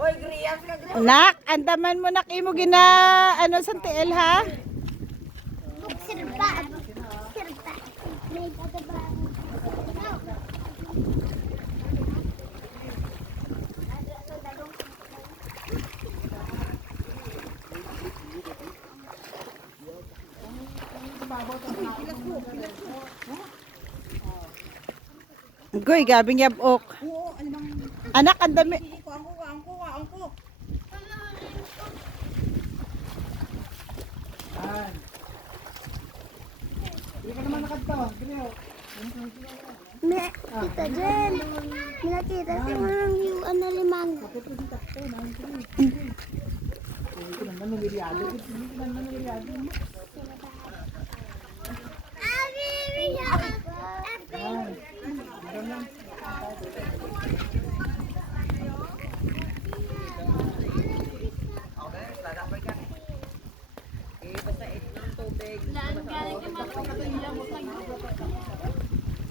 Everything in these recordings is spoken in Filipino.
Oy, griyas ka, griyas. Nak, andaman mo nak imo gina ano sa tiil ha? Sirba. Sirba. May dadaba. Goy, gabing yabok. Oo, alimang. Anak, andami. Angko. Hindi ka naman nakadto. May kita dyan. May nakita si Mang yung ano limang.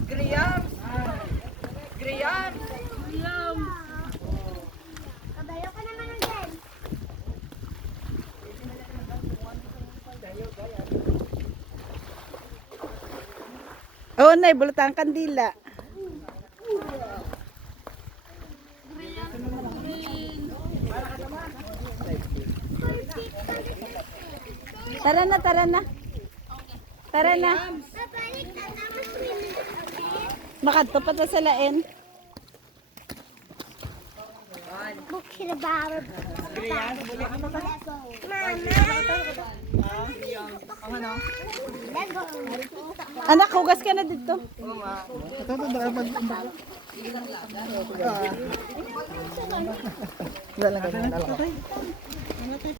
Griyas. Griyas. Kabayo ka naman ng dyan. Oo, nay, bulutang kandila. Tara na, tara na. Tara na. Babalik na naman swimming. Makadto pa ta sa lain. Book sila barab. Mama. Lego. Anak, hugas ka na dito. Ito ba pag Wala lang ganyan.